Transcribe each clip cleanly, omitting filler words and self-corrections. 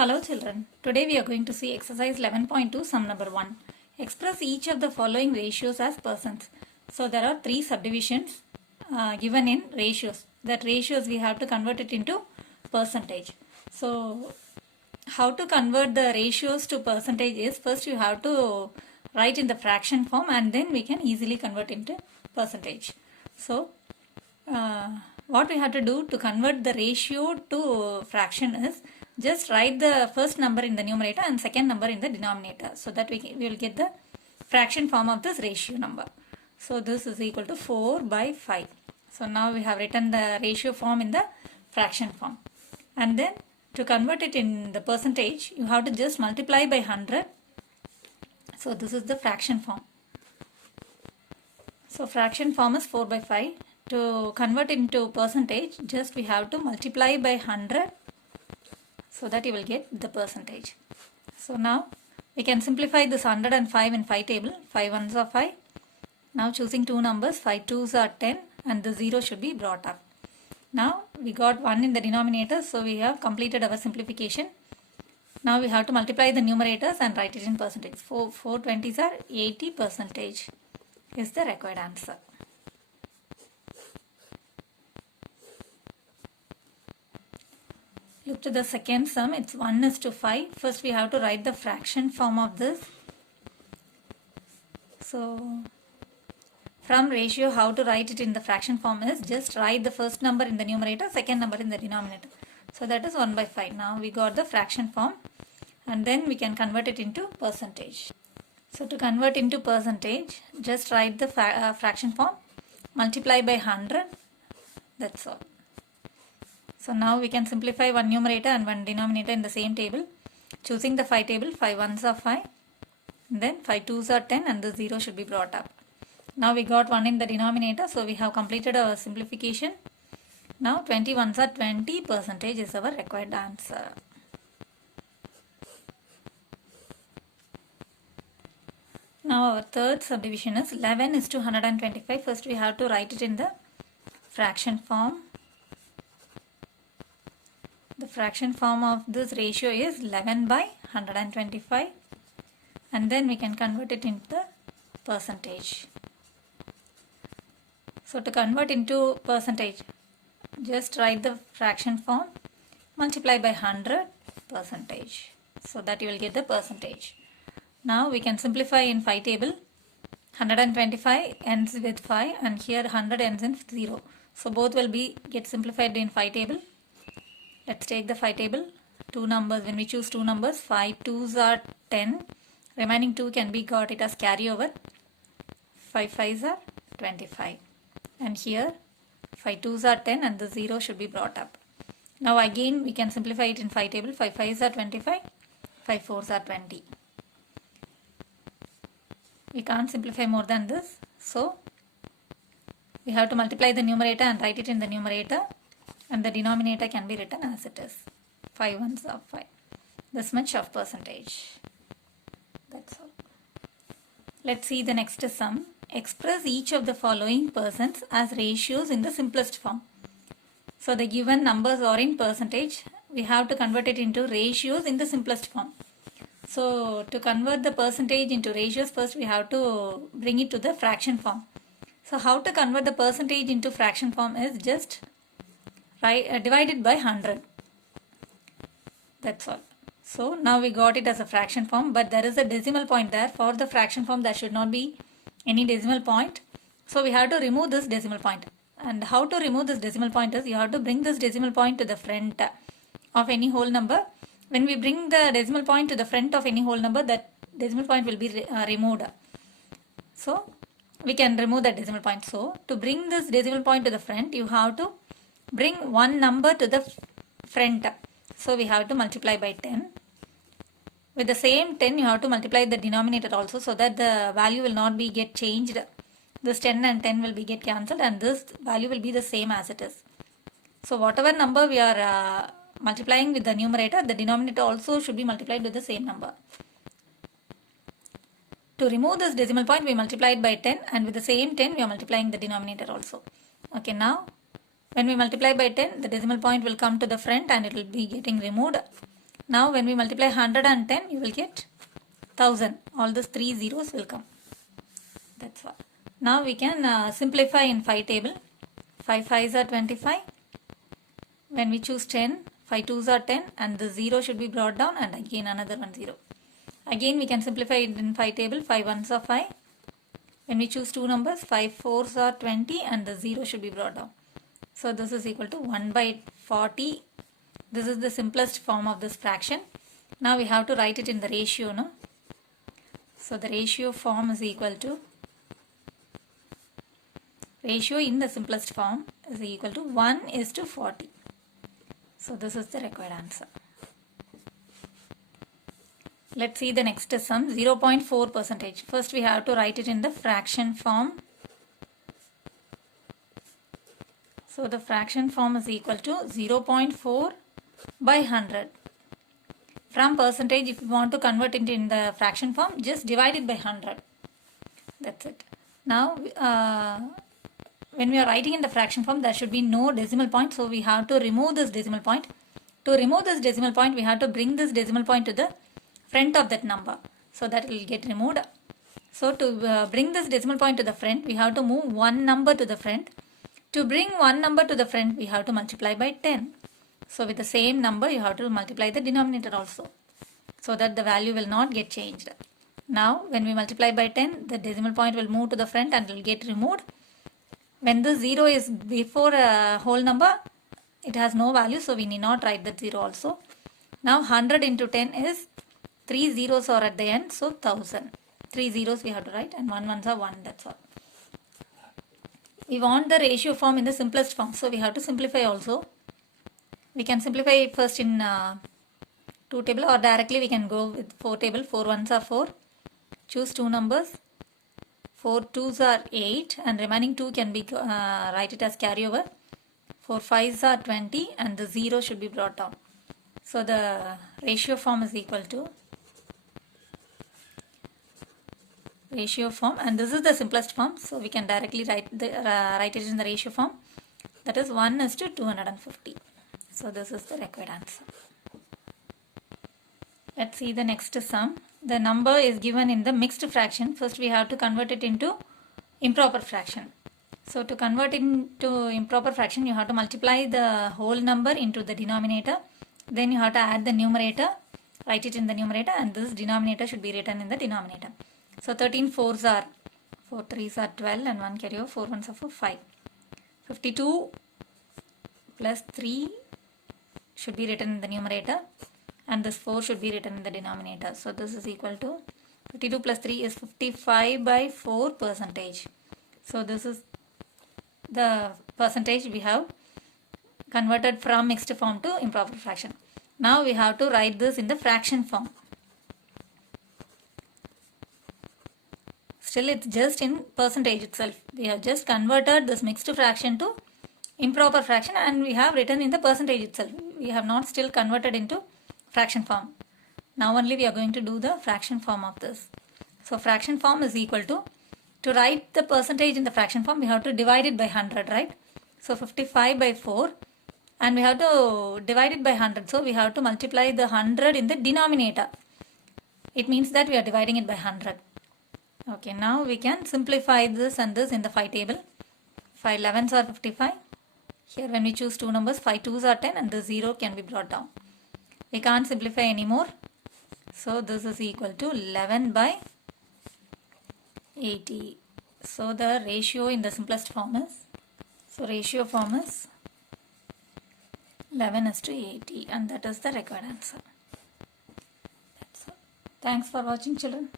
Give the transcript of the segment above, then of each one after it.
Hello children, today we are going to see exercise 11.2 sum number 1. Express each of the following ratios as percents. So there are three subdivisions given in ratios. That ratios we have to convert it into percentage. So how to convert the ratios to percentage is first you have to write in the fraction form and then we can easily convert into percentage. So what we have to do to convert the ratio to fraction is just write the first number in the numerator and second number in the denominator so that we will get the fraction form of this ratio number. So this is equal to 4 by 5. So now we have written the ratio form in the fraction form. And then to convert it in the percentage, you have to just multiply by 100. So this is the fraction form. So fraction form is 4 by 5. To convert into percentage, just we have to multiply by 100 so that you will get the percentage. So now we can simplify this 105 in 5 table. 5 ones are 5. Now choosing two numbers, 5 twos are 10 and the 0 should be brought up. Now we got 1 in the denominator, so we have completed our simplification. Now we have to multiply the numerators and write it in percentage. 4 20s are 80% is the required answer. Look to the second sum, it's 1:5. First we have to write the fraction form of this. So from ratio, how to write it in the fraction form is just write the first number in the numerator, second number in the denominator. So that is 1 by 5. Now we got the fraction form and then we can convert it into percentage. So to convert into percentage, just write the fraction form, multiply by 100, that's all. So now we can simplify one numerator and one denominator in the same table. Choosing the 5 table, 5 ones are 5, then 5 twos are 10 and the 0 should be brought up. Now we got 1 in the denominator, so we have completed our simplification. Now 20 ones are 20% is our required answer. Now our third subdivision is 11:125. First we have to write it in the fraction form. The fraction form of this ratio is 11 by 125 and then we can convert it into the percentage. So to convert into percentage, just write the fraction form, multiply by 100% so that you will get the percentage. Now we can simplify in 5 table. 125 ends with 5 and here 100 ends in 0. So both will get simplified in 5 table. Let's take the 5 table. Two numbers, when we choose two numbers, 5 twos are 10. Remaining 2 can be got it as carryover. 5 fives are 25. And here 5 twos are 10 and the 0 should be brought up. Now again we can simplify it in 5 table. 5 fives are 25. 5 fours are 20. We can't simplify more than this. So we have to multiply the numerator and write it in the numerator. And the denominator can be written as it is. 5 ones are 5. This much of percentage. That's all. Let's see the next sum. Express each of the following percents as ratios in the simplest form. So the given numbers are in percentage. We have to convert it into ratios in the simplest form. So to convert the percentage into ratios, first we have to bring it to the fraction form. So how to convert the percentage into fraction form is just divide it by 100. That's all. So now we got it as a fraction form, but there is a decimal point there. For the fraction form there should not be any decimal point. So we have to remove this decimal point. And how to remove this decimal point is you have to bring this decimal point to the front of any whole number. When we bring the decimal point to the front of any whole number, that decimal point will be removed. So we can remove that decimal point. So to bring this decimal point to the front, you have to bring one number to the front. So we have to multiply by 10. With the same 10 you have to multiply the denominator also so that the value will not be get changed. This 10 and 10 will be get cancelled and this value will be the same as it is. So whatever number we are multiplying with the numerator, the denominator also should be multiplied with the same number. To remove this decimal point we multiply it by 10 and with the same 10 we are multiplying the denominator also. Okay, now when we multiply by 10, the decimal point will come to the front and it will be getting removed. Now when we multiply 110, you will get 1000. All these 3 zeros will come. That's all. Now we can simplify in 5 table. 5 5s are 25. When we choose 10, 5 2s are 10 and the 0 should be brought down and again another 1 0. Again we can simplify it in 5 table. 5 1s are 5. When we choose 2 numbers, 5 4s are 20 and the 0 should be brought down. So this is equal to 1 by 40. This is the simplest form of this fraction. Now we have to write it in the ratio, no? So the ratio form is equal to, ratio in the simplest form is equal to 1:40. So this is the required answer. Let's see the next sum, 0.4%. First we have to write it in the fraction form. So the fraction form is equal to 0.4 by 100. From percentage, if you want to convert it in the fraction form, just divide it by 100. That's it. Now, when we are writing in the fraction form, there should be no decimal point. So we have to remove this decimal point. To remove this decimal point, we have to bring this decimal point to the front of that number. So that will get removed. So to bring this decimal point to the front, we have to move one number to the front. To bring one number to the front, we have to multiply by 10. So with the same number, you have to multiply the denominator also, so that the value will not get changed. Now, when we multiply by 10, the decimal point will move to the front and will get removed. When the 0 is before a whole number, it has no value, so we need not write that 0 also. Now, 100 into 10 is 3 zeros are at the end, so 1000. 3 zeros we have to write and 1 ones are 1, that's all. We want the ratio form in the simplest form, so we have to simplify also. We can simplify it first in 2 table, or directly we can go with 4 table. 4 ones are 4. Choose 2 numbers. 4 2s are 8 and remaining 2 can be write it as carryover. 4 5s are 20 and the 0 should be brought down. So the ratio form is equal to ratio form, and this is the simplest form, so we can directly write it in the ratio form, that is 1:250. So this is the required answer. Let's see the next sum. The number is given in the mixed fraction. First we have to convert it into improper fraction. So to convert it into improper fraction, you have to multiply the whole number into the denominator, then you have to add the numerator, write it in the numerator, and this denominator should be written in the denominator. So 13 4s are 4 3s are 12 and 1 carry over, 4 1s are 5. 52 plus 3 should be written in the numerator and this 4 should be written in the denominator. So this is equal to 52 plus 3 is 55 by 4%. So this is the percentage we have converted from mixed form to improper fraction. Now we have to write this in the fraction form. Still it's just in percentage itself. We have just converted this mixed fraction to improper fraction and we have written in the percentage itself. We have not still converted into fraction form. Now only we are going to do the fraction form of this. So fraction form is equal to write the percentage in the fraction form, we have to divide it by 100, right? So 55 by 4 and we have to divide it by 100. So we have to multiply the 100 in the denominator. It means that we are dividing it by 100. Okay, now we can simplify this and this in the 5 table. 5 11s are 55. Here when we choose 2 numbers, 5 2s are 10 and the 0 can be brought down. We can't simplify anymore. So this is equal to 11 by 80. So the ratio in the simplest form is, so ratio form is 11:80 and that is the required answer. That's all. Thanks for watching, children.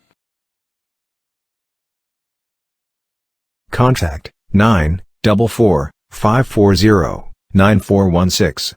Contact 944 540 9416.